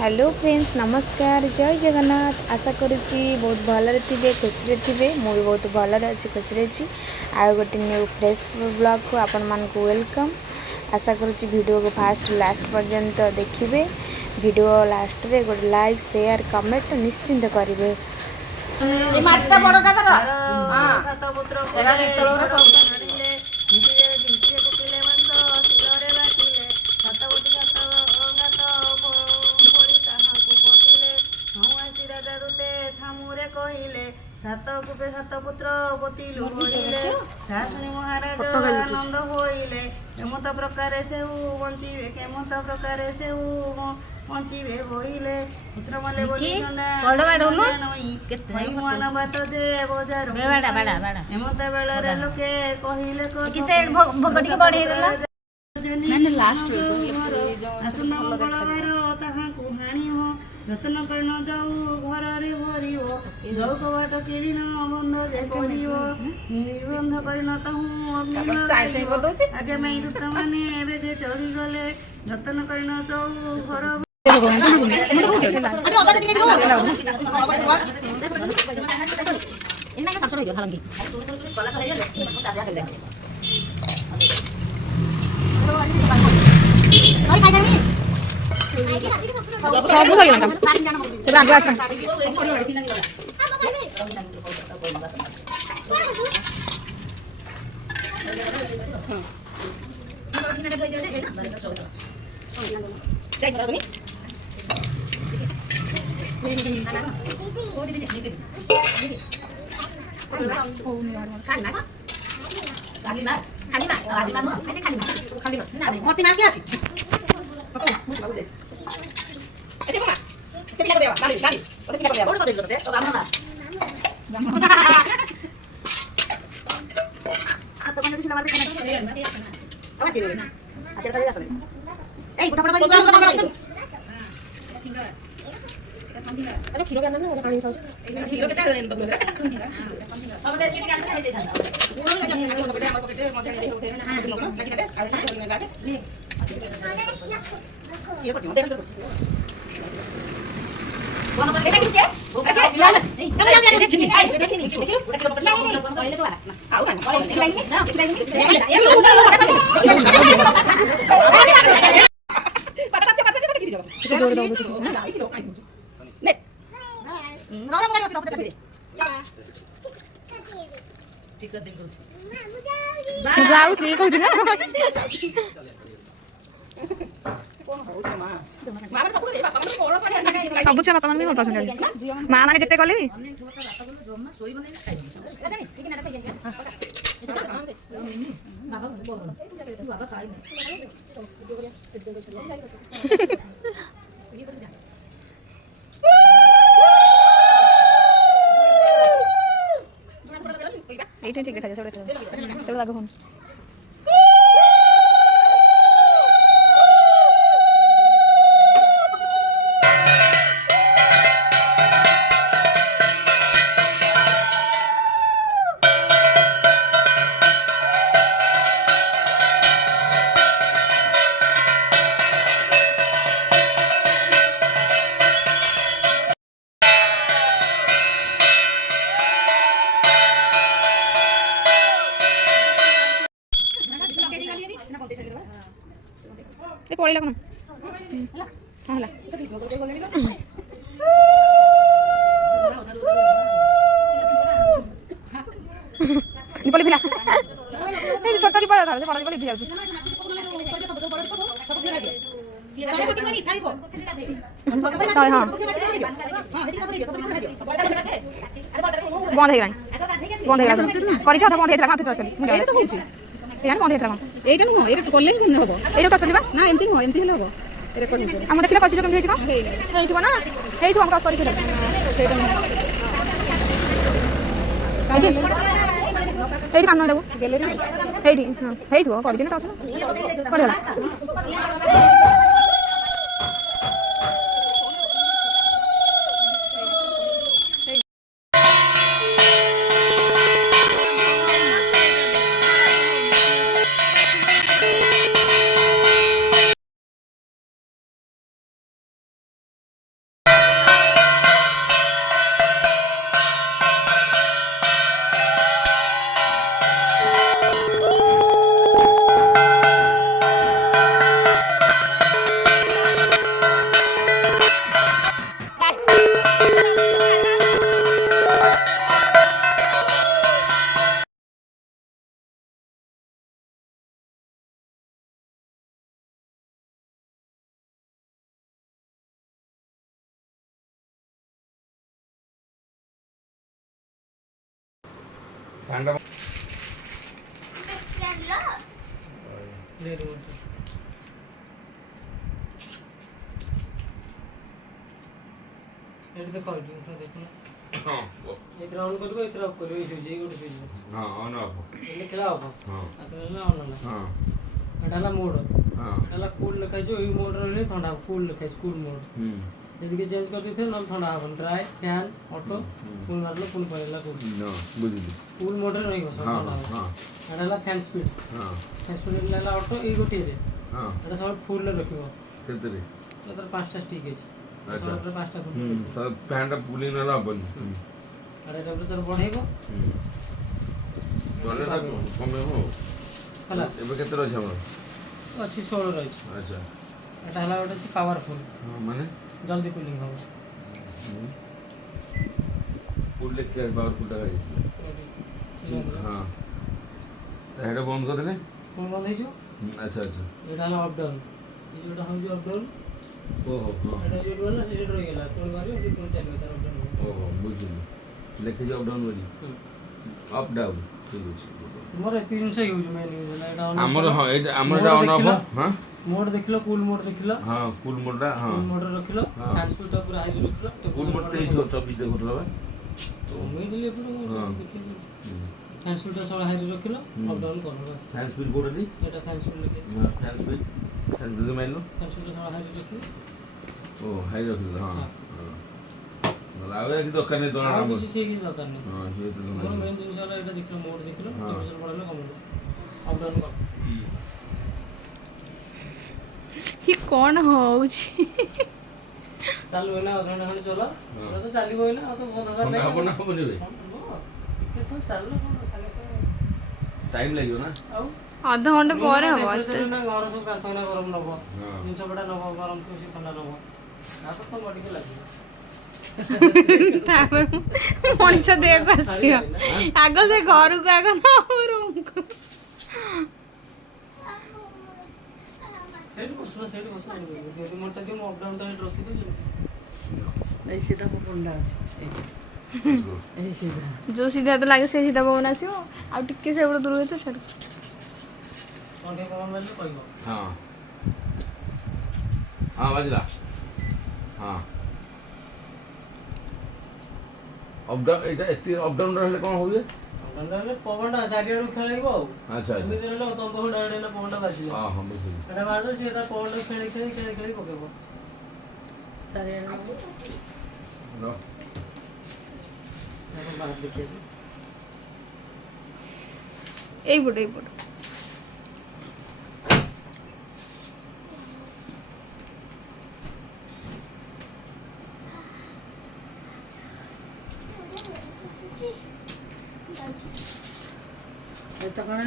Hello friends नमस्कार जय जगन्नाथ आशा करुच्ची बहुत भलरे थे खुशी थे मुझे बहुत भलरे अच्छी खुशी अच्छी आउ गोटे न्यू फ्रेश ब्लॉग को आपण मानक वेलकम। आशा करुच्ची वीडियो को फास्ट लास्ट पर्यंत देखिए। वीडियो लास्ट रे गोटे लाइक शेयर कमेंट निश्चिंत करेंगे। सात कुपे सात पुत्र पति लुहड़िले शाशुणी महाराज आनंद होइले केमत प्रकार से बंचिबे केमत प्रकार से बंचिबे बोइले पुत्र मले बोली मान बात जे बजार एमत बेलरे लोके कहिले आसुन मंगलवार ताहाकु हाणी हो रत्न कर्ण जाऊ घर रे भरिव जौ कबाट किण बंध जे करिव निबंध करिन तहु आगे माई दूत माने बेगे चढ़ी गले रत्न कर्ण जाऊ घर सब जाऊँ कौन ना सब छुआ बापा मैंने भल पास माँ मैंने जिते कले ये ठीक देखा सब लगे फोन पड़ेगा कौन दीपावली फिला छोटा दीपावली था बड़ा दीपावली जाऊँ हाँ बंद बंद कर बंद এইটা নুহ এটা করলে কি হবে এইটা কাজ করিবা না এমতি নুহ এমতি হলে হবে রেকর্ড হইছে আমরা দেখিলে কইছিল কেমন হইছে এইথিব না এইথু আমরা কাজ করি ফেলে সেইটা নুহ কাজে এইটা কাম না দেবো গ্যালারি এইটি হ্যাঁ এইথু করি দিন কাজ করে ଫ୍ୟାନ୍ଟା ଦେ ରିମୋଟ୍ ଏଠି ଦେଖ ଏଠି ଉଠା ଦେଖୁନ ହଁ ଏଥିରେ ଅନ୍ କରିବ ଏଥିରେ ଅଫ୍ କରିବ ଏଇ ସୁଇଚ୍ ଏଇ ଗୋଟେ ସୁଇଚ୍ ହଁ ଅନ୍ ଅଫ୍ ଏଠି ଖେଳା ଅଫ୍ ହଁ ଆଉ ତମେ ହେଲା ଅନ୍ ହେଲା ହଁ ଏଟା ହେଲା ମୋଡ୍ ହଁ ଏଟା ହେଲା କୁଲ୍ ଲେଖା ହେଇଛି ଏଇ ମୋଡ୍ ରହିଲେ ଥଣ୍ଡା ହବ କୁଲ୍ ଲେଖା ହେଇଛି କୁଲ୍ ମୋଡ୍ ଯଦି ଚେଞ୍ଜ କରିଦେଇଥିବ ନହେଲେ ଥଣ୍ଡା ହବନି ଡ୍ରାଏ ଫ୍ୟାନ୍ ଅଟୋ ପୁଣି ମାରିଲେ ପୁଣି ପଳେଇଲା କୁଲ୍ ବୁଝିଲି କୁଲ୍ ମୋଡ୍ରେ ରହିବ ସବୁ ହଁ ଥଣ୍ଡା ହବ ହଁ ଏଟା ହେଲା ଫ୍ୟାନ୍ ସ୍ପିଡ୍ ହଁ ଫ୍ୟାନ୍ ସ୍ପିଡ୍ ହେଲା ଅଟୋ ଏଇ ଗୋଟିଏରେ ହଁ ଏଟା ସବୁ ଫୁଲ୍ରେ ରଖିବ କେତେରେ ତାର 5ଟା ଷ୍ଟିକ୍ ଅଛି ଆଚ୍ଛା ସବୁରେ 5ଟା ଫୁଲ୍ ଫ୍ୟାନ୍ଟା ପୁଲିଂ ନେଲେ ହବନି ଆରେ ଟେମ୍ପରେଚର ବଢ଼େଇବ ଜଣେଟା କମେଇବ ଆଉ ହେଲା ଏବେ କେତେ ଅଛି ଆମର ଅଛି 16 ରହିଛି ଆଚ୍ଛା ଏଟା ହେଲା ଗୋଟେ ଅଛି ପାୱାରଫୁଲ୍ ହଁ ମାନେ ଜଲ୍ଦି କୁଲିଂ ହବ ଫୁଲ୍ ଲେଖିବା ପାୱାରଫୁଲ୍ଟା ହେଇଛି ହଁ ହେଟା ବନ୍ଦ କରିଦେଲେ ପୁଣି ବନ୍ଦ ହେଇଯିବ ଆଚ୍ଛା ଆଚ୍ଛା ଏଇଟା ହେଲା ଅପ୍ ଡାଉନ୍ ଏଇ ଯୋଉଟା ହେଉଛି ଅପ୍ ଡାଉନ୍ ଓହୋ ହଁ ଏଇଟା ଯୋଉଠି ରହିଲା ସେଇଠି ରହିଗଲା ପୁଣି ମାରିବ ସେ ପୁଣି ଚାଲିବ ତାର ଅପ୍ ଡାଉନ୍ ଓହୋ ବୁଝିଲି ଲେଖିଛି ଅପ୍ ଡାଉନ୍ କରି ଅପ୍ ଡାଉନ୍ ଠିକ୍ ଅଛି ତୁମର ଏତିକି ଜିନିଷ ୟୁଜ୍ ମେନ୍ ୟୁଜ୍ ହେଲା ଏଇଟା ଆମର ହଁ ଏଇଟା ଆମର ଏଇଟା ଅନ୍ ଅଫ୍ ହଁ ମୋଡ୍ ଦେଖିଲ କୁଲ୍ ମୋଡ୍ ଦେଖିଲ ହଁ କୁଲ୍ ମୋଡ଼୍ଟା ହଁ କୁଲ୍ ମୋଡ୍ରେ ରଖିଲ ହଁ। ଫ୍ୟାନ୍ ସ୍ପିଡ୍ଟା ପୁରା ହାଇରେ ରଖିଲ କୁଲ୍ ମୋଡ଼୍ 2324 ଦେଖୁଥିଲା ବା କମେଇଦେଲି ଏପଟେ ମୁଁ ହଁ। ଦେଖିଲି ଫ୍ୟାନ୍ ସ୍ପିଡ୍ଟା ସବୁ ହାଇରେ ରଖିଲ ଅପ୍ ଡାଉନ୍ କର ବାସ୍ ଫ୍ୟାନ୍ ସ୍ପିଡ୍ କୋଉଟା ଏଇଟା ଫ୍ୟାନ୍ ସ୍ପିଡ୍ ଲେଖା ହେଇଛି ଫ୍ୟାନ୍ ସ୍ପିଡ୍ ମାରିଲୁ ଫ୍ୟାନ୍ ସ୍ପିଡ୍ଟା ସବୁ ହାଇରେ ରଖିଲ ଓ ହାଇ ରଖିଦେଲ ହଁ ହଁ ନହେଲେ ଆଉ କିଛି ଦରକାର ନାହିଁ ତୋର ଆଉ ଆମର କିଛି ସେ କିଛି ଦରକାର ନାହିଁ ହଁ ସିଏ ତ ମୋର ମେନ୍ ଜିନିଷ ହେଲା ଏଇଟା ଦେଖିଲ ମୋଡ୍ ଦେଖିଲ ହଁ। ଟେମ୍ପରେଚର ବଢ଼େଇଲ କମିବ ଅପ୍ ଡାଉନ୍ କର କି କ'ଣ ହେଉଛି ଚାଲୁ ଏଇନା ଅଧଘଣ୍ଟା ଖଣ୍ଡେ ଚଲା ହଁ। ଏଇଟା ତ ଚାଲିବ ଏଇନା ଆଉ ତ ବନ୍ଦ ହବାର ଥଣ୍ଡା ହବ ନା ନାହିଁ ହବନି ବେ ଟିକେ ସମୟ ଚାଲୁ କ'ଣ ସାଙ୍ଗେ ସାଙ୍ଗେ ଟାଇମ୍ ଲାଗିବ ନା ଆଉ ଅଧଘଣ୍ଟେ ପରେ ହବ ଟେମ୍ପରେଚର ନା ଘର ସବୁ କାନ୍ଥ ନା ଗରମ ନବ ହଁ ଜିନିଷ ପଟା ନବ ଗରମ ଥିବ ସେ ଥଣ୍ଡା ନବ ତାପରେ ତ ବଡ଼ିକି ଲାଗିବ ତାପରେ ମଣିଷ ଦେହକୁ ଆସିବ ଆଗ ସେ ଘରକୁ ଆଗ ନା ରୁମକୁ ସେଇଠି ବସୁନ ସେଇଠି ବସ ରିମୋଟ୍ଟା ଦିଅ ମୁଁ ଅପ୍ ଡାଉନ୍ଟା ସେଇଠି ରଖିଦେବି ଏଇ ସିଧା ପଣ୍ଡା ଅଛି ଏଇ ସିଧା ଯୋଉ ସିଧା ହାତ ଲାଗେ ସେ ସିଧା ପବନ ଆସିବ ଆଉ ଟିକେ ସେପଟେ ଦୂର ହେଇଥିବ ଛାଡ଼ କ'ଣ ଟିକେ ପବନ ମାରିଲେ କହିବ ହଁ ହଁ ବାଜିଲା ହଁ ଅପ୍ ଡାଉନ୍ ଏଇଟା ଏତେ ଅପ୍ ଡାଉନ୍ ରହିଲେ କ'ଣ ହୁଏ ଅପ୍ ଡାଉନ୍ ହେଲେ ପବନଟା ଚାରିଆଡ଼ୁ ଖେଳେଇବ ଆଉ ଆଚ୍ଛା ଆଚ୍ଛା ଏମିତି ରହିଲେ ତମ ପାଖକୁ ଡାଇରେକ୍ଟ ଏଇନା ପବନଟା ବାଜିବ ହଁ ହଁ ବୁଝିଲି ଏଇଟା ମାରିଦେବ ସିଏ ତା ପବନଟା ଖେଳି ପକେଇବ ଚାରିଆଡ଼େ ରହ। এখন বাহার দেখি আছে এইপটে ଏତେ କ'ଣ